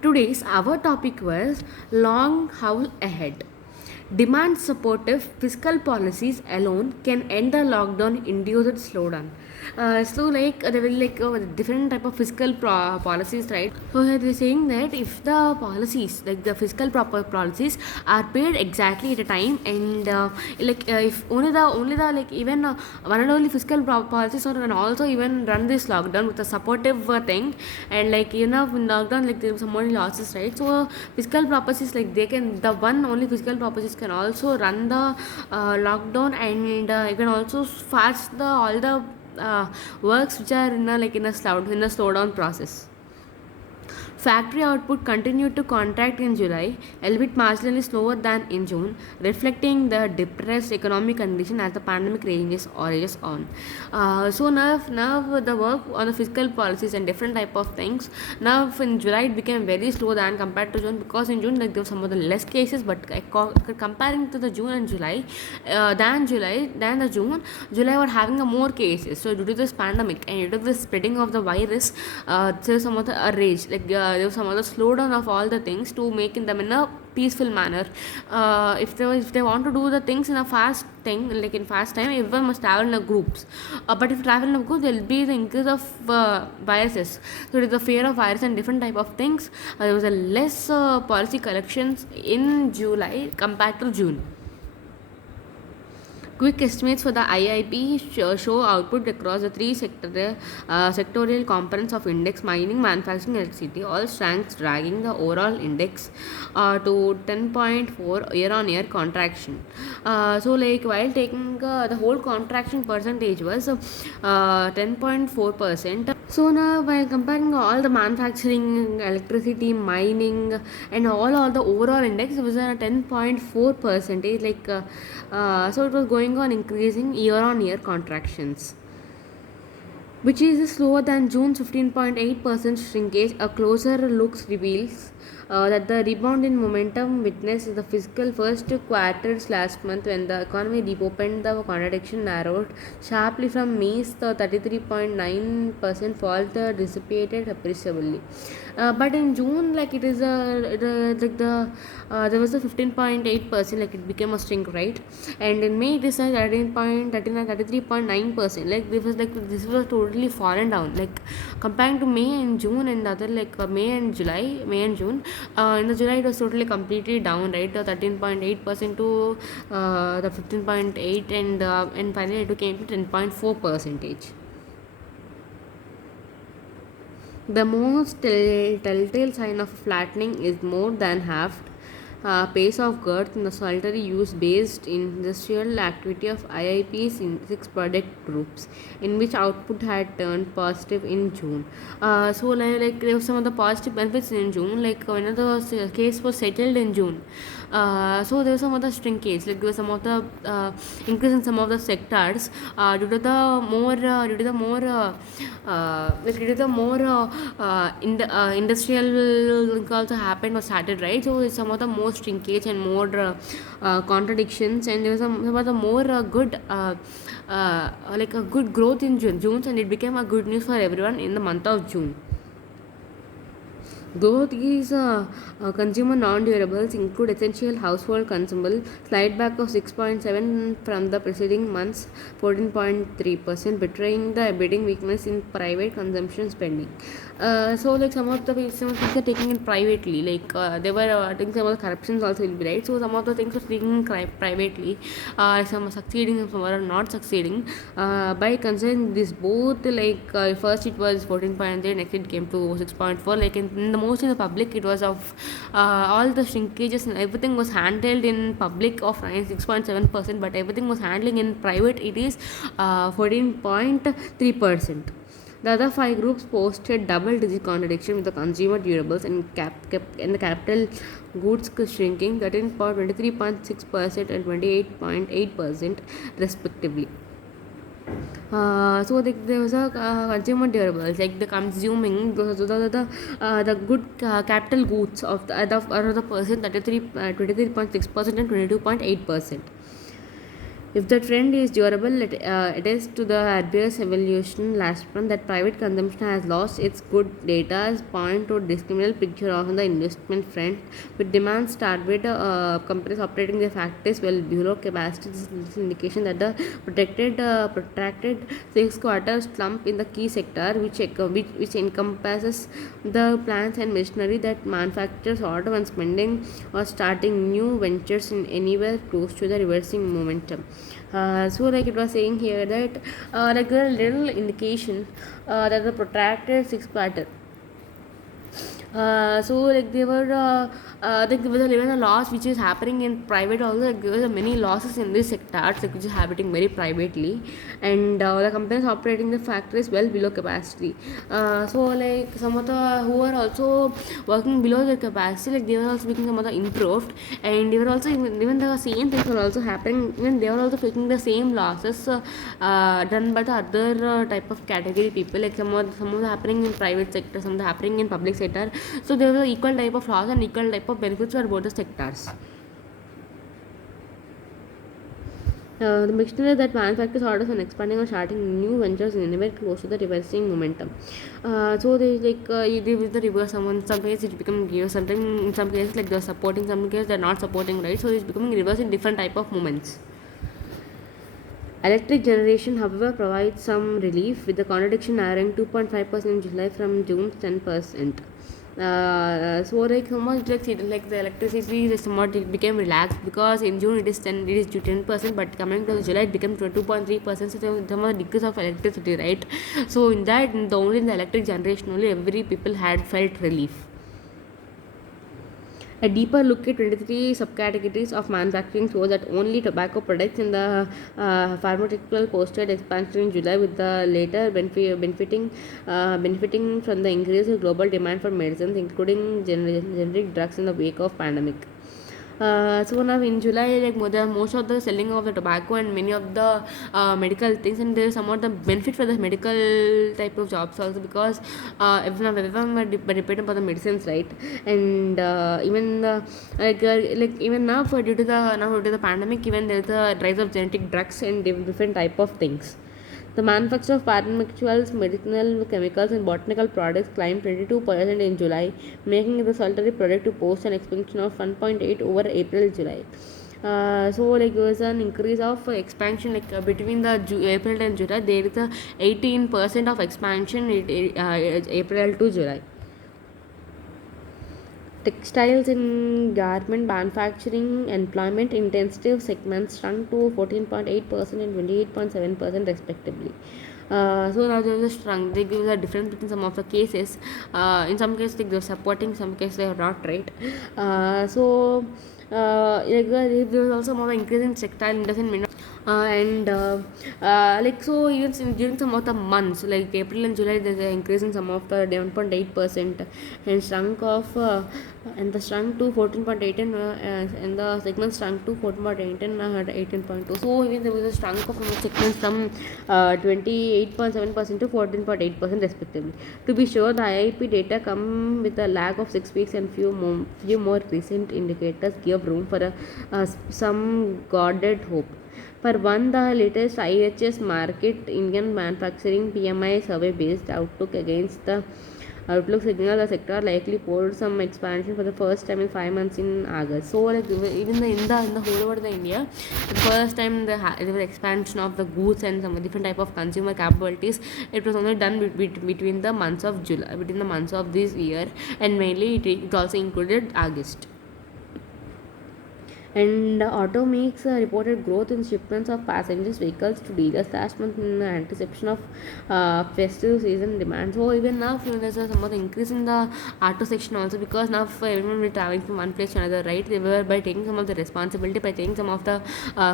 Today's our topic was long haul ahead. Demand supportive fiscal policies alone can end the lockdown induced slowdown. There will different type of fiscal policies, right? So here they're saying that if the policies like the fiscal proper policies are paid exactly at a time, and if only the even one and only fiscal policies or can also even run this lockdown with a supportive thing. And in lockdown, there was some money losses, right? So fiscal purposes, they can, the one only fiscal purposes can also run the lockdown, and you can also fast the all the works which are in a slowdown process. Factory output continued to contract in July, albeit marginally slower than in June, reflecting the depressed economic condition as the pandemic rages on. So now the work on the fiscal policies and different type of things. Now in July it became very slow than compared to June, because in June there were some of the less cases, but comparing to the June and July, than the July were having a more cases. So due to this pandemic and due to the spreading of the virus, there's some other rage, there was some other slowdown of all the things to making them in a peaceful manner. If they want to do the things in a fast thing, like in fast time, everyone must travel in a groups. But if you travel in a group, there will be the increase of viruses. So it is the fear of virus and different type of things. There was a less policy collections in July compared to June. Quick estimates for the IIP show output across the three sectorial components of index: mining, manufacturing, electricity, all strengths, dragging the overall index to 10.4 year-on-year contraction. While taking the whole contraction percentage was 10.4%. So now while comparing all the manufacturing, electricity, mining, and all the overall index, it was a 10.4 percentage. So it was going on increasing year on year contractions, which is slower than June's 15.8% shrinkage. A closer look reveals that the rebound in momentum witnessed in the fiscal first quarters last month, when the economy reopened, the contraction narrowed sharply from May's the 33.9% fall dissipated appreciably. But in June, it is there was a 15.8%, it became a shrink, right? And in May it is a 33.9%. This was totally fallen down, comparing to May and June, and other May and June. In the July it was totally completely down, right? The 13.8% to the 15.8, and finally it came to 10.4 percentage. The most telltale sign of flattening is more than half pace of growth in the solitary use based industrial activity of IIP's in 6 project groups, in which output had turned positive in June. There were some of the positive benefits in June, when the case was settled in June. So there was some of the shrinkage, there was some of the increase in some of the sectors due to the more due to the more industrial also happened or started, right? So some of the more shrinkage and more contradictions, and there was some of the more good a good growth in June, and it became a good news for everyone in the month of June. Growth is consumer non-durables include essential household consumable, slide back of 6.7 from the preceding month's 14.3%, betraying the bidding weakness in private consumption spending. Some of the things are taking it privately, they were I think some of the corruptions also will be, right? So some of the things are taking privately, some are succeeding and some are not succeeding. By considering this both, first it was 14.3, next it came to 6.4. In the most in the public, it was of all the shrinkages and everything was handled in public of 6.7%, but everything was handling in private, it is 14.3%. The other five groups posted double-digit contradiction, with the consumer durables and the capital goods shrinking 23.6% and 28.8% respectively. There was a consumer durables, the consuming the good capital goods of the person 23.6% and 22.8%. If the trend is durable, it is to the RBI's evaluation last month that private consumption has lost its good data point to discriminal picture on the investment front, with demand starved companies operating their factories well below capacity. This is indication that the protracted six-quarter slump in the key sector, which encompasses the plants and machinery that manufacturers order when spending or starting new ventures in anywhere close to the reversing momentum. So like it was saying here that like a little indication that the protracted six quarter so like there were like there was even a loss which is happening in private also, like there was many losses in this sectors like which is happening very privately, and the companies operating the factories well below capacity. So like some of the who are also working below the capacity, like they were also making some of the improved, and they were also even the same things were also happening, even they were also facing the same losses done by the other type of category people, like some of the happening in private sector, some of the happening in public sector. So there was equal type of loss and equal type of benefits for both the sectors. The machinery that manufactures orders and expanding or starting new ventures in anywhere close to the reversing momentum. So they like they with the reverse. Some cases it become reverse. Sometimes in some cases like they're supporting, some cases they're not supporting, right? So it's becoming reverse in different type of moments. Electric generation, however, provides some relief, with the contradiction narrowing 2.5% in July from June's 10%. So like somewhat like the electricity is somewhat it became relaxed because in June it is to 10%, but coming to July it became 2.3%. So there was some decrease of electricity, right? So in that, the only in the electric generation only every people had felt relief. A deeper look at 23 subcategories of manufacturing shows that only tobacco products in the pharmaceutical posted expansion in July, with the later benefiting from the increase in global demand for medicines, including generic drugs in the wake of pandemic. So now in July, like most of the selling of the tobacco and many of the medical things, and there is somewhat the benefit for the medical type of jobs also, because everyone were dependent upon the medicines, right? And even the like even now for due to the pandemic, even there is a rise of genetic drugs and different type of things. The manufacture of pharmaceuticals, medicinal chemicals, and botanical products climbed 22% in July, making it the solitary product to post an expansion of 1.8 over April-July. So like there was an increase of expansion like between the April and July. There is a 18% of expansion April to July. Textiles and garment manufacturing employment intensive segments shrunk to 14.8% and 28.7% respectively. So now there is a shrunk. They give the difference between some of the cases. In some cases, like they're supporting, some cases they are not, right? So like there was also more increase in textile industry and like so even during some of the months like April and July there's an increase in some of the 11.8% and shrunk of and the shrunk to 14.8 and the segment shrunk to 14.8 and 18.2. So even there was a shrunk of some segments from 28.7% to 14.8% respectively. To be sure, the IIP data come with a lag of 6 weeks, and few more recent indicators give room for some guarded hope. For one, the latest IHS Market Indian Manufacturing PMI survey based outlook against the outlook signal the sector likely poured some expansion for the first time in 5 months in August. So like even the whole over the India, the first time there was expansion of the goods and some different type of consumer capabilities. It was only done between the months of July, between the months of this year, and mainly it also included August. And automakes reported growth in shipments of passengers vehicles to dealers last month in anticipation of festive season demand. So even now there's some of the increase in the auto section also, because now for everyone will traveling from one place to another, right? They were by taking some of the responsibility, by taking some of the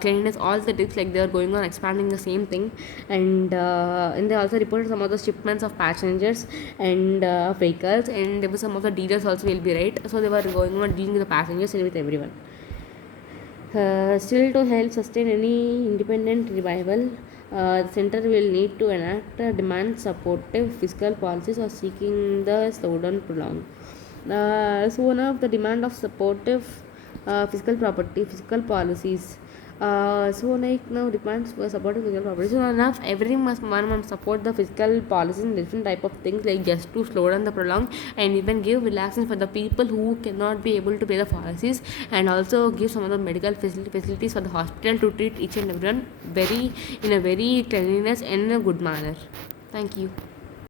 cleanliness, all the tips, like they are going on expanding the same thing. And they also reported some of the shipments of passengers and vehicles, and there was some of the dealers also will be, right? So they were going on dealing with the passengers and with everyone. Still, to help sustain any independent revival, the center will need to enact demand supportive fiscal policies or seeking the slowdown prolonged. So one of the demand of supportive fiscal policies So like now demands for supporting fiscal policy. So enough, everything must one support the fiscal policies and different type of things, like just to slow down the prolong and even give relaxation for the people who cannot be able to pay the policies, and also give some of the medical facilities for the hospital to treat each and everyone very in a very cleanliness and in a good manner. Thank you.